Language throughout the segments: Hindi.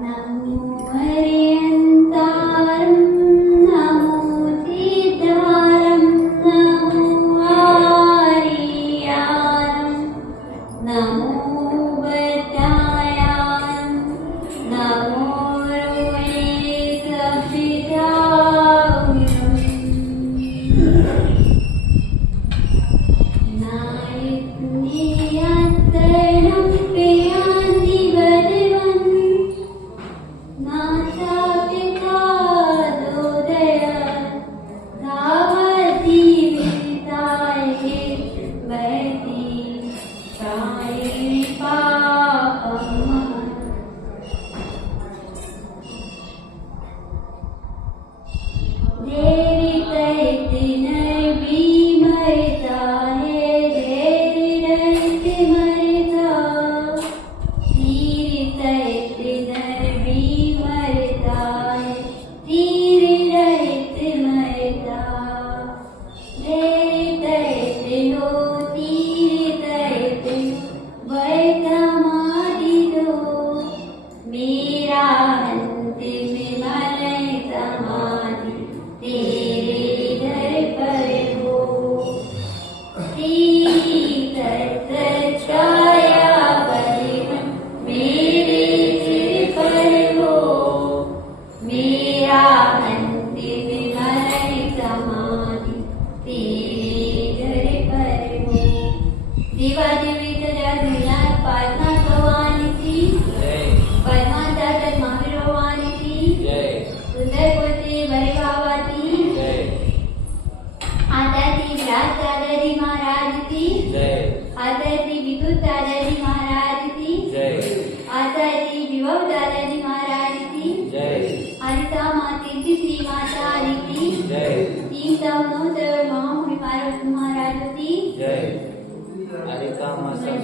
नमो हरियन्तारं नमो सिद्धारं नमो आर्यानं नमो बद्धायां नमो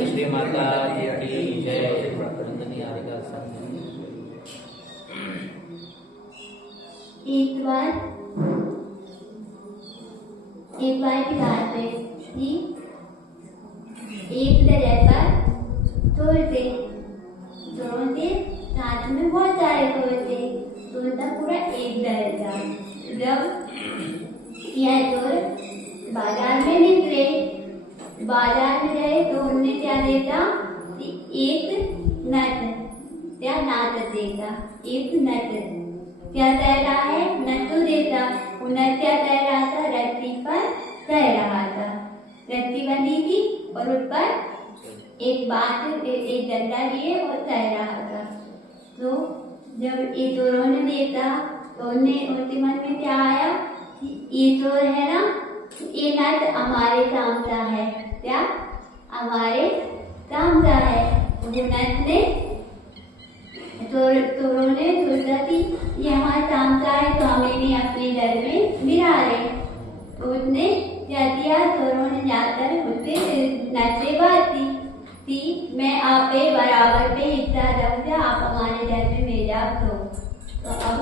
श्री माता की जय। एक बार की बात है कि एक जगह पर चोर थे। चोरों के साथ में बहुत सारे चोर थे। चोर था पूरा एक दल था। जब यह चोर बाजार में निकले, बाजार में गए तो उन्होंने क्या देखा कि एक नट क्या नाच देखा। एक नट क्या तैर रहा है, नट्टू देखा। वो नट क्या तैर रहा था, रस्सी पर तैर रहा था। रस्सी बंधी थी और उस पर एक डंडा लिए और तैर रहा था। तो जब ये चोरों ने देखा तो उनके मन में क्या आया कि ये चोर है ना, ये नट हमारे काम का है। क्या हमारे काम का है। वो नट ने चोरों ने सोचा कि ये हमारे काम का है तो हमें नहीं अपने घर में गिरा रहे। तो उसने क्या किया, चोरों ने जाकर उससे नट से बात की कि मैं आप पे बराबर पे हिस्सा दूंगा, आप हमारे घर में मेरा दो। तो अब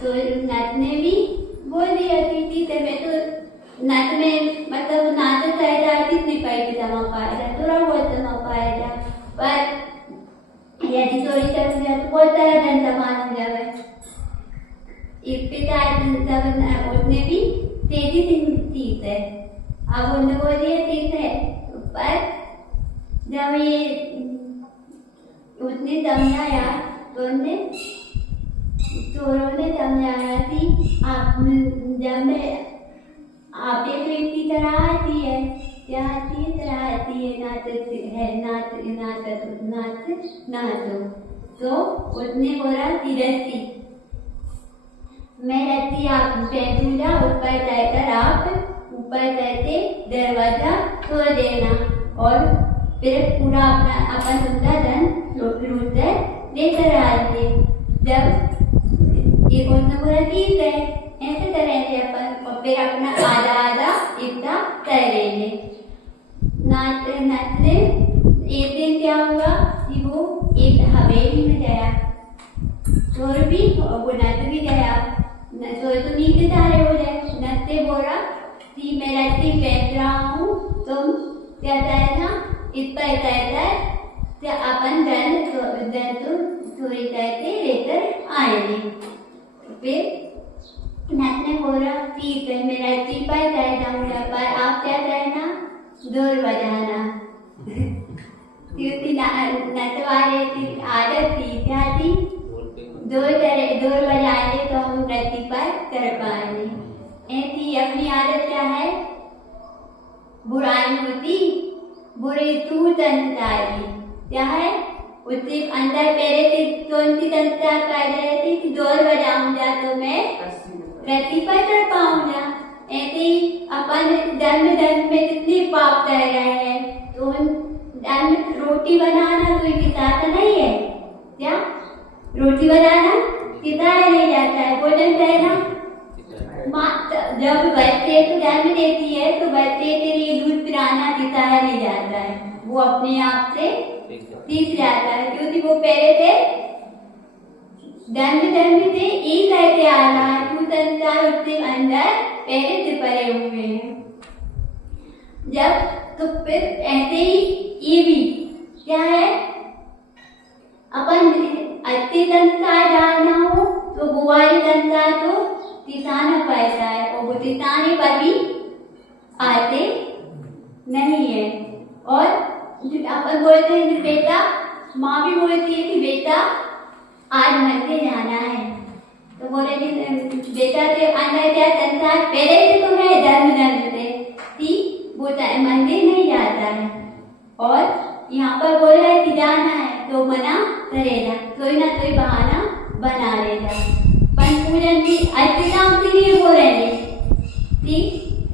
तो नट ने भी बोल दिया कि मैं तो नट में मतलब नाच चाहेगा कितने पैसे जमा पाएगा, थोड़ा बहुत जमा पाएगा, पर यदि चोरी कर दिया तो बहुत सारा धन जमा हो जाए। उसने भी तेजी से ठीक है। अब उन्होंने बोल दिया ठीक है, पर जब ये उसने समझाया तो चोरों ने समझाया कि जब मैं आप एक व्यक्ति तरह आती है, क्या आती है, तरह आती है नाचो। तो उसने बोला कि रस्सी मैं रस्सी आप फेंकूंगा, ऊपर जाकर आप ऊपर करके दरवाजा तोड़ देना और फिर पूरा अपन उनका धन लूट लेकर आएंगे। जब ये बोला ठीक है, ऐसे करेंगे अपन, और फिर अपना आधा आधा हिस्सा करेंगे। नाचते एक दिन क्या हुआ कि वो एक हवेली में गया। चोर भी और वो नच भी गया। चोर तो नीचे तारे हो जाए। नचते बोला कि मैं रस्सी फेंक रहा हूँ, तुम क्या तैरना, इस पर तैरकर अपन धन चोरी करके ले जाएंगे। फिर नाथ ने बोला ठीक है, मैं रत्ती पर तैर जाऊंगा, पर आप क्या करना, ढोल बजाना। क्योंकि नटवारे की आदत थी, क्या थी, ढोल बजाएंगे तो हम रत्ती पर कर पाएंगे। ऐसी अपनी आदत क्या है, बुराई होती बुरी तू तंत्राई, क्या है, उसके अंदर पहले से कौन सी तंत्रा कर रहे थे कि ढोल बजाऊंगा तो मैं रत्ती पर चढ़ पाऊंगा। ऐसे ही अपन जन्म जन्म में कितने पाप कर रहे हैं, तो रोटी बनाना कोई किताब नहीं है क्या, रोटी बनाना किताब नहीं जाता है, भोजन करना माँ जब बच्चे को जन्म देती है तो बच्चे के लिए दूध पिलाना सिखाया नहीं जाता है, वो अपने आप से सीख जाता है, क्योंकि वो पहले से जन्म से एक करके आ रहा है, तू संस्कार उसके अंदर पहले से पड़े हुए हैं। जब तो फिर ऐसे ही ये भी क्या है, अपन अच्छे संस्कार डालना हो तो बुआई संस्कार तो तिसाना पड़ता है, और वो तिसाने पर भी आते नहीं है। और अपन बोलते हैं कि बेटा, माँ भी बोलती है कि बेटा आज मंदिर जाना है, तो बोले बेटा के अंदर क्या संस्कार पहले से तो है, जन्म से कि वो मंदिर नहीं जाता है, और यहाँ पर बोल रहा है कि जाना है तो मना करेगा, कोई ना कोई बहाना बना लेगा। पंच पूजन भी अच्छे काम के लिए हो रहे हैं,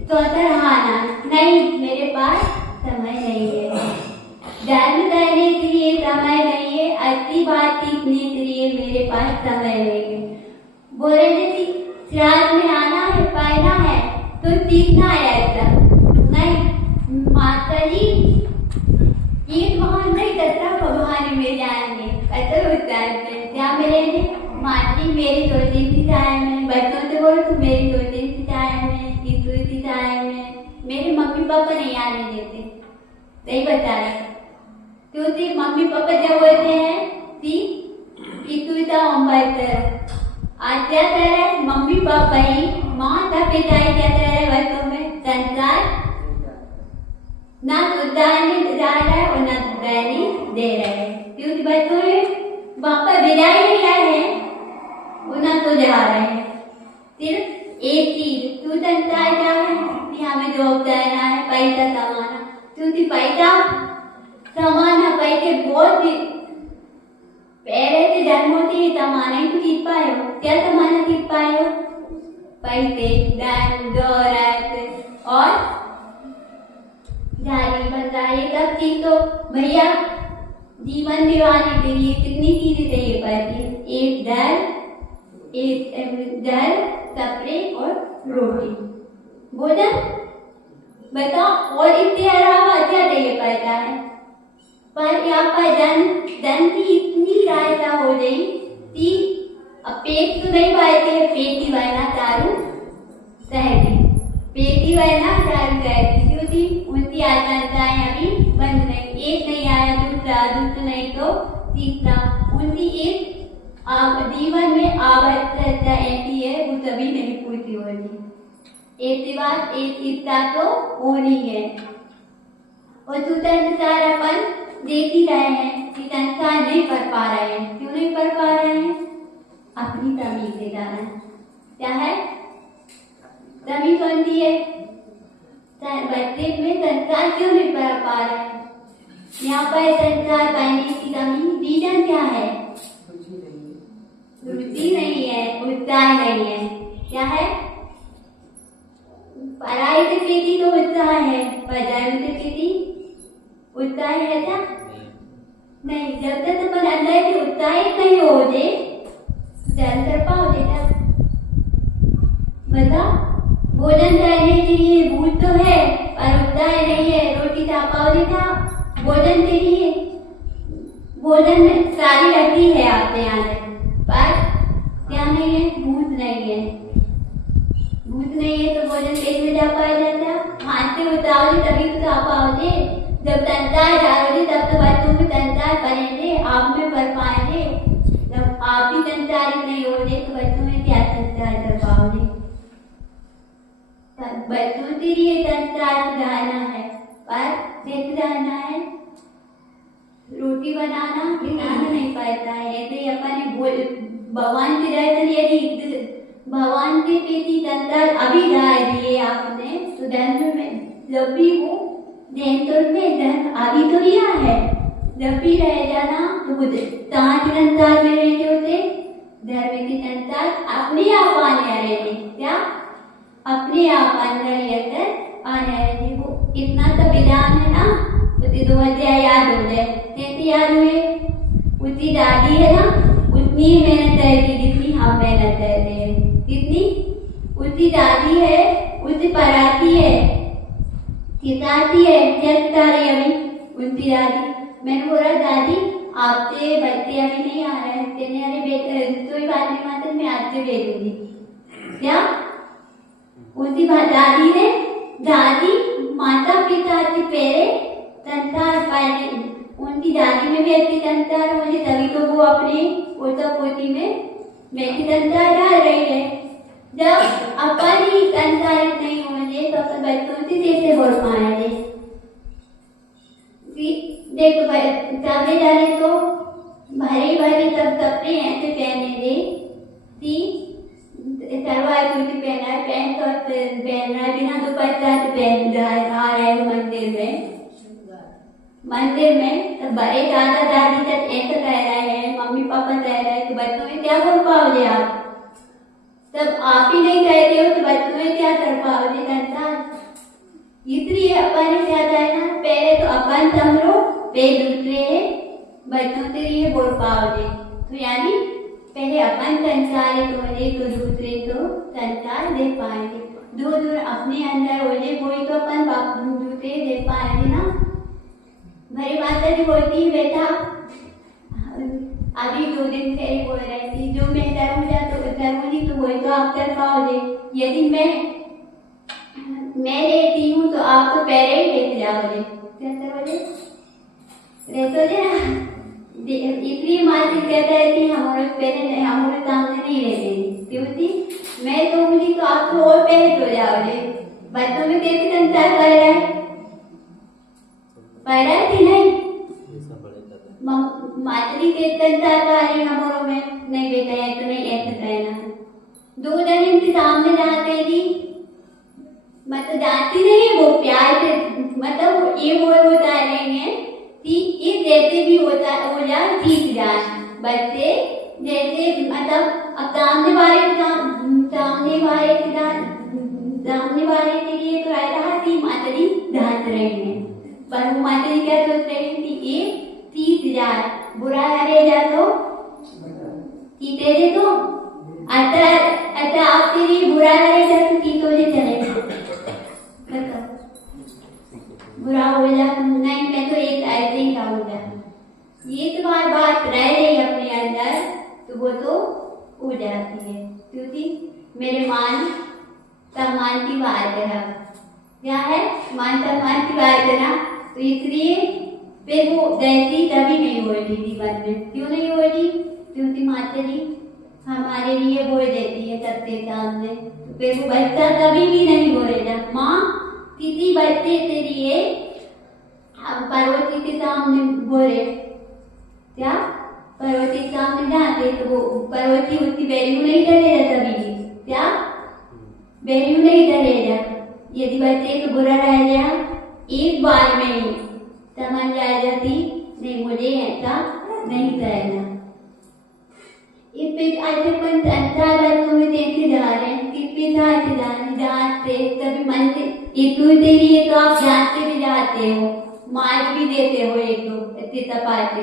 तो रहाना नहीं, मेरे पास समय नहीं है, जन्म करने के लिए समय नहीं है, अच्छी बात सीखने के लिए मेरे पास समय नहीं है। बोल रहे थे कि श्राद्ध में आना है, पढ़ना है तो सीखना है, ऐसा नहीं माता जी एक बहाने नहीं करता, बहाने में जाएंगे कतर होता है, क्या मिलेंगे माती मेरी दो दिन की चाय में, बच्चों से बोलो तो मेरी दो दिन की चाय में, की चाय में, मेरे मम्मी पापा नहीं आने देते, सही बता रहे, क्योंकि मम्मी पापा जब बोलते हैं कि तू होमवर्क करो, आज क्या कर रहा है मम्मी पापा ही, माता पिता ही क्या कर रहे बच्चों में संस्कार ना सुधारने जा रहा है और ना सुधारने दे रहे हैं, क्योंकि बच्चों ने पापा बिलाई नहीं रहे हैं, वो ना तो जा रहे हैं। सिर्फ एक चीज तू संस्कार क्या है कि हमें जॉब करना है, पैसा कमाना, क्योंकि पैसा कमाना पैसे बहुत पहले से जन्म होते ही कमाना ही तो सीख पाए हो, क्या कमाना सीख पाए हो, पैसे, धन, दौलत और झाड़ी बंदा, ये सब चीज तो भैया जीवन दिवाने के लिए कितनी चीजें चाहिए पड़ती है, एक दर, कपड़े और रोटी, भोजन, बताओ, और इसके अलावा क्या चाहिए पड़ता है। पर यहाँ पर धन की इतनी रायता हो गई कि अब पेट तो नहीं पाते, पेट ही भरना चालू रहेगी, पेट ही भरना चालू रहेगी, क्योंकि उनकी आकांक्षाएं अभी बंद नहीं, एक नहीं आया दूसरा नहीं तो तीसरा, उनकी एक जीवन में आवश्यकता ऐसी है वो कभी नहीं पूरी होगी, एक के बाद एक इच्छा तो होनी है। और संसार अपन देख ही रहे हैं कि संसार नहीं कर पा रहे हैं, क्यों नहीं कर पा रहे हैं, अपनी कमी से कारण, क्या है कमी कौन सी है, बच्चे में संस्कार क्यों नहीं कर पा रहे हैं, यहाँ पर संस्कार पाने की कमी रीजन क्या है, रुचि नहीं है, उत्साह नहीं है, क्या है, पढ़ाई से खेती तो उत्साह है, पढ़ाई से खेती उत्साह है क्या नहीं, जब तक अपन अंदर से उत्साहित नहीं हो जाए चल कर पाओ बेटा, बता भोजन करने के लिए भूख तो है पर उत्साह नहीं है, रोटी खा पाओ बेटा, भोजन के लिए भोजन में सारी रखी है आपके यहाँ पर क्या नहीं है, भूख नहीं है, भूख नहीं है तो भोजन पेट में जा पाया जाता, हाथ से उतारोगे तभी तो खा पाओगे, जब संस्कार डालोगे तब तो बच्चों में संस्कार पड़ेंगे, आप में पढ़ पाएंगे, जब आप ही संचारित नहीं हो रहे तो बच्चों में क्या संचार कर पाओगे? पर बच्चों के लिए संचार सुधारना है, पर कैसे रहना है? रोटी बनाना सिखाना नहीं पड़ता है। ऐसे अपन भगवान के दर्शन यदि भगवान के प्रति संचार अभी डाल दिए आपने तो धर्म में जब भी वो धर्म में धर्म अभी तो लिया है, जब भी रह जाना तो खुद कहाँ के संसार में रहते होते? धर्म की संसार अपने आप आने रहते। क्या अपने आप अंदर लेकर आने रहते? वो इतना तो विधान है ना, उसे 2 अध्याय याद हो जाए। कैसे याद हुए? उसकी दादी है ना, उतनी ही मेहनत करेगी जितनी हम मेहनत करते हैं। कितनी? उसकी दादी है, उसे पढ़ाती है, सिखाती है, जब रही अभी उनकी दादी। मैंने बोला दादी आपके बच्चे अभी नहीं आ रहे हैं, कहने अरे बेटे कोई बात नहीं माता, मैं आज से भेजूंगी। क्या उसकी दादी ने माता पिता से पहले संसार पहले उनकी दादी में भी अच्छी संसार होगी, तभी तो वो अपने पोता पोती में वैसी संसार डाल रही है। जब अपन ही संसारित नहीं होंगे तो अपन बच्चों से कैसे बोल पाएंगे? देखो सामने जाने तो भरे भरे सब कपड़े ऐसे पहने दे कि सलवार कुर्ती पहना है, पैंट शर्ट पहन रहा है, बिना दुपट्टा से पहन रहा है मंदिर में तो बड़े दादा दादी तक ऐसा कह रहे हैं, मम्मी पापा कह रहे हैं, तो बच्चों में क्या बोल पाओगे आप? तब आप ही नहीं कहते हो तो बच्चों में क्या कर पाओगे? संसार इसलिए अपन क्या करना, पहले तो अपन समझो, फिर दूसरे है बच्चों से ये बोल पाओगे। तो यानी पहले अपन संचारित हो जाए तो दूसरे को संचार दे पाएंगे। दूर अपने अंदर हो जाए कोई तो अपन दूसरे दे पाएंगे ना। मेरी माता जी बोलती है बेटा, अभी 2 दिन पहले बोल रही थी जो मैं करूँगी तो वही तो आप कर पाओगे। यदि मैं रहती हूँ तो आप तो पहले ही लेते जाओगे। क्या करोगे? रहते ना। इसलिए माता कहता है कि हमारे पहले हमारे सामने नहीं रहते, क्योंकि मैं कहूँगी तो आप तो और पहले तो जाओगे। बच्चों में कैसे संचार कर रहा है? पढ़ा है कि नहीं? मातरी के संचार कर रही हमारों में नहीं बेटा है तो नहीं ऐसे कहना। 2 जन इनके सामने जाते थी, मतलब जाती नहीं वो प्यार से, मतलब वो ये बोलता रहेंगे कि इस जैसे भी होता हो जाए सीख जाए बच्चे, जैसे मतलब अब सामने वाले के लिए तो रहा कि मातरी ढांस रही है, पर वो मातरी क्या सोच रही है कि ये सीख जाए, बुरा रह जाए तो सीखे दे तो अच्छा आपके लिए बुरा रह जाए तो सीख हो चलेगा, बुरा हो जाए नहीं, मैं तो एक ऐसे ही कहूँगा। ये तो बात रह रही अपने अंदर तो वो तो हो जाती है, क्योंकि मेरे मान सम्मान की बात है। क्या है? मान सम्मान की बात है ना, तो इसलिए फिर वो वैसी तभी नहीं होगी जीवन में। क्यों नहीं होगी? क्योंकि माता जी हमारे लिए बोल देती है सबके सामने, तो फिर वो बच्चा कभी भी नहीं बोलेगा। माँ किसी बच्चे के लिए पड़ोसी के सामने बोले, क्या पड़ोसी के सामने जाते तो वो पड़ोसी उसकी वैल्यू नहीं करेगा, कभी क्या वैल्यू नहीं करेगा। यदि बच्चे को बुरा रह गया एक बार में ही समझ आ जाती, नहीं मुझे ऐसा नहीं करना। इस अपन संसार बच्चों में कैसे जा रहे हैं, किसके साथ जाते कभी मन से इतनी देरी है तो आप जानते भी जाते हो, मार भी देते हो एक दो इतने तपाते,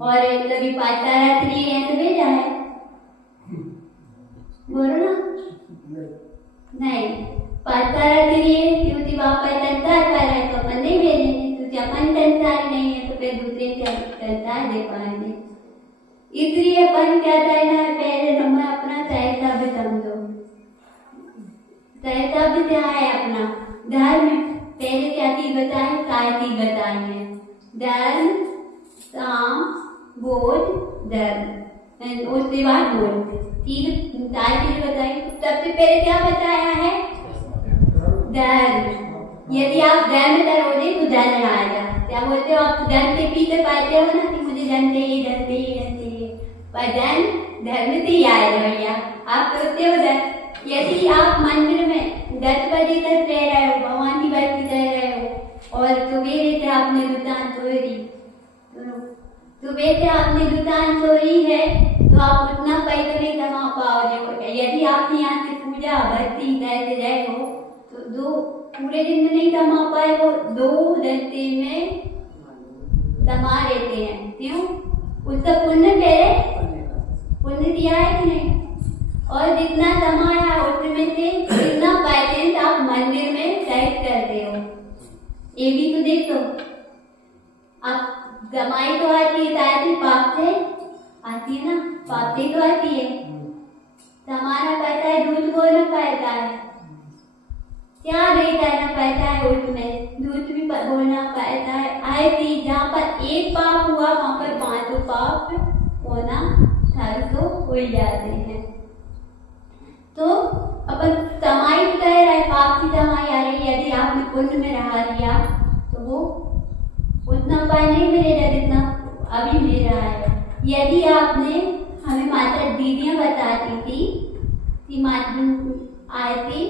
और कभी पाता रात्रि है तो भेजा है, बोलो ना नहीं पाता रात्रि है क्योंकि वापस संसार कर रहे हैं तो अपन नहीं भेजेंगे, क्योंकि अपन संसार नहीं है तो फिर दूसरे संसार दे पाएंगे। इसलिए अपन क्या करना है, पहले नंबर अपना सहस्त्र समझो। सहस्त्र क्या है? अपना धर्म। पहले क्या चीज बताए? 4 चीज बताई है, धर्म साम बोध धर्म। उसके बाद बोलते तीन चार चीजें बताई। सबसे पहले क्या बताया है? धर्म। यदि आप धर्म करोगे तो धन आएगा। क्या बोलते हो आप? धन के पीछे पाते हो ना कि मुझे धन चाहिए, धन चाहिए, धन चाहिए, पर धन धर्म से ही आएगा भैया। आप सोचते हो धन, यदि आप मंदिर में 10 बजे तक रह रहे हो, भगवान की भक्ति कर रहे हो और सवेरे से आपने दुकान चोरी, सुबह से आपने दुकान चोरी है तो आप उतना पैसा नहीं कमा पाओगे। यदि आपने यहाँ से पूजा भक्ति करते रहे हो तो दो पूरे दिन में नहीं कमा पाए, वो 2 घंटे में कमा लेते हैं। क्यों? उसका पुण्य पुण्य दिया है कि नहीं? और जितना कमाया है उसमें से कितना परसेंट आप मंदिर में खर्च करते हो, ये भी तो देखो। आप कमाई तो आती है, शायद पाप से आती है ना, पाप से तो आती है। हमारा पैसा है, दूध को न पैसा है, क्या रहता है ना पैसा है, उसमें दूध भी बोलना पैसा है। ऐसी जहाँ पर एक पाप हुआ वहाँ पर 5 पाप होना सारे तो हो ही जाते हैं। तो अपन कमाई कर रहे, पाप की कमाई आ रही, यदि आपने पुण्य में रहा दिया तो वो उतना पाए नहीं मिलेगा जितना अभी मिल रहा है। यदि आपने, हमें माता दीदियाँ बताती थी कि माता आए थी,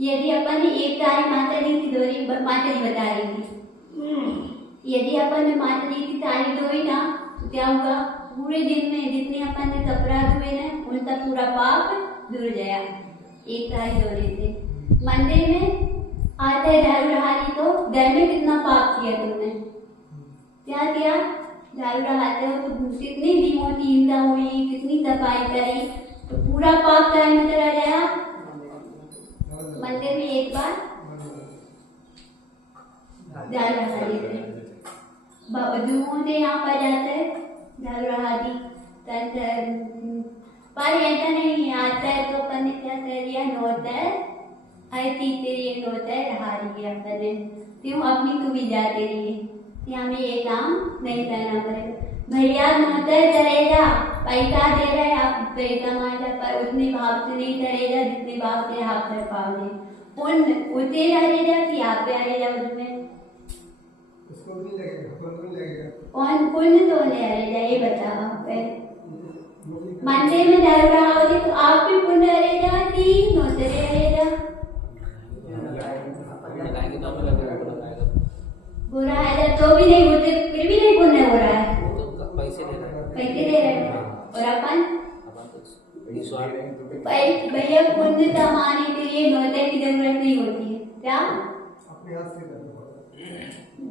यदि अपन ने एक तारी माता जी की डोरी, माता जी बता रही थी, यदि अपन ने माता जी की तारी धोई ना तो क्या हुआ? पूरे दिन में जितने अपन ने कपड़ा धोए ना उनका पूरा पाप धुल गया एक तारी धोने से। मंदिर में आता है झाड़ू रहाली, तो घर में कितना पाप किया तुमने? क्या किया? झाड़ू रहाते हो तो कितनी डिमोटीनता हुई, कितनी सफाई करी, तो पूरा पाप टाइम में चला गया। मंदिर में एक बार झाड़ू रहाली से दूहों से यहाँ पर जाते हैं झाड़ू रहाली, पर ऐसा नहीं आता है तो अपन ने क्या कर दिया? नोटर ऐसी तेरी नोटर रहा दिया अपने, क्यों? अपनी सुविधा के लिए कि हमें ये काम नहीं करना पड़ेगा। भैया नोटर करेगा, पैसा दे रहे आप पैसा मांगा, पर उतने भाव से नहीं करेगा जितने भाव से आप कर पाओगे। पुण्य उसे रहेगा कि आप पे रहेगा? उसमें कौन पुण्य तो नहीं रहेगा, ये बताओ। मंदिर में झाड़ू रहा होगी तो आप भी पुण्य रहेगा कि नोटर रहेगा? बुरा है तो भी नहीं होते, फिर भी नहीं पुण्य हो रहा है, पैसे दे रहे हैं। और अपन भैया पुण्य कमाने के लिए नोटर की जरूरत नहीं होती है। क्या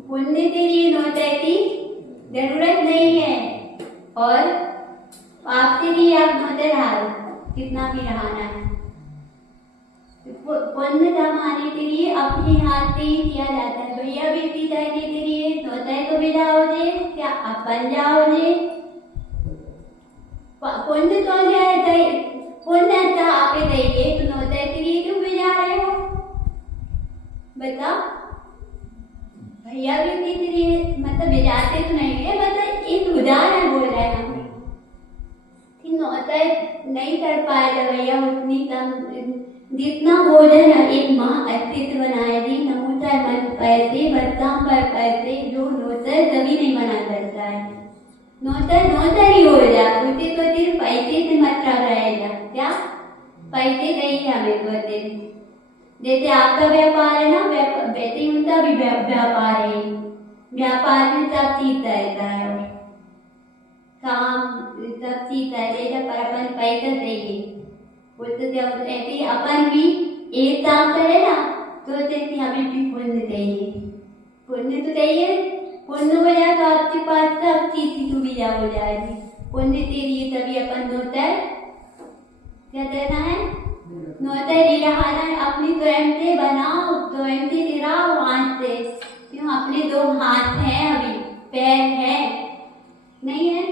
पुण्य के लिए नोटर की जरूरत नहीं है, और आपके लिए आप नोटर हारो कितना भी रहाना है। पुण्य कमाने के लिए अपने हाथ से ही किया जाता है। भैया बेटी करने के लिए नोटर को भी जाओगे, क्या अपन जाओगे? पुण्य तो जाए, पुण्य अच्छा आप देंगे तो नोटर के लिए क्यों भी जा रहे हो? बताओ। भैया बेटी के लिए मतलब भेजाते तो नहीं है, मतलब एक उदाहरण बोल रहे हैं हम कि नोटर नहीं कर पाएगा भैया उतनी कम जितना भोजन एक माँ अस्तित्व बनाएगी, नमूता मन पैसे बच्चा पर पैसे, जो नोटर कभी नहीं बना सकता है। नोटर ही हो जाए, उसे तो सिर्फ पैसे से मतलब रहेगा। क्या पैसे चाहिए हमें तो? जैसे आपका व्यापार है ना, वैसे उनका भी व्यापार है। व्यापार में सब चीज रहता है, काम सब चीज रहेगा, पर अपन पैसा चाहिए। ऐसे अपन भी एक काम करे ना तो जैसे हमें भी पुण्य चाहिए, पुण्य तो चाहिए। पुण्य हो जाएगा आपके पास सब चीज की सुविधा हो जाएगी। पुण्य के लिए तभी अपन नोटर क्या करना है? नोटर ले रहा है, अपनी स्वयं से बनाओ, स्वयं से गिराओ हाथ से। क्यों? अपने 2 हाथ हैं, अभी पैर है नहीं है,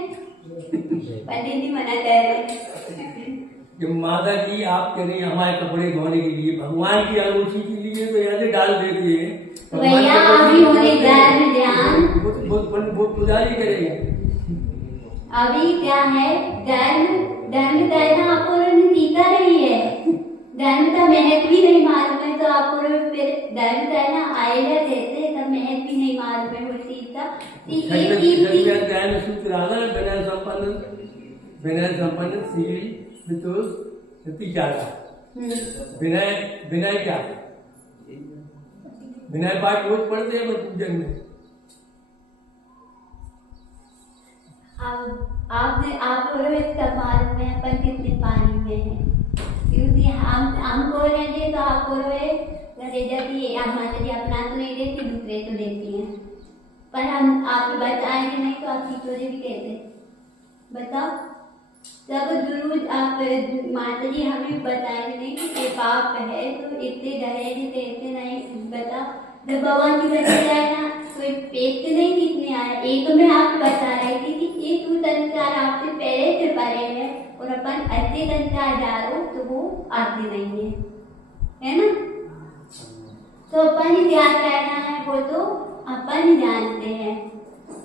पंडित जी मना कर रहे। माता जी आप कह रही हैं हमारे कपड़े धोने के लिए, भगवान की अनुमति के लिए तो यहाँ से डाल देती है। भैया अभी होने ध्यान बहुत पुजारी करेंगे। अभी क्या है, धर्म का है ना, आपको सीखा नहीं है, धर्म का महत्व भी नहीं मालूम है, तो आपको फिर धर्म का है ना आएगा देते तब महत्व भी नहीं मालूम है वो चीज का। अध्याय में सूत्र आना विनय संपन्न शील वितोष त्यागा। विनय क्या, विनय पाठ रोज पढ़ते हैं पूजन में। आप इसका मालूम है अपन कितने पानी में है, क्योंकि हम बोल रहे थे तो आप बोल रहे जाती माता जी अपना तो नहीं देती, दूसरे तो देती हैं, पर हम आप बताएंगे नहीं तो आप चीजों भी कहते बताओ। तब जरूर आप माता जी हमें बताएंगे नहीं कि ये पाप है तो इतने डरे इतने नहीं बताओ। जब भगवान की बच्चे आए ना कोई पेट नहीं कितने आए, एक में आप बता रहे थे कि ये तू संस्कार आपसे पहले से परे है और अपन अच्छे संस्कार जा रहे हो तो वो आते नहीं है ना। तो अपन ही ध्यान रहना है वो तो अपन ही जानते हैं।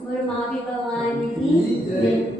गुरु माँ भी भगवान की जय।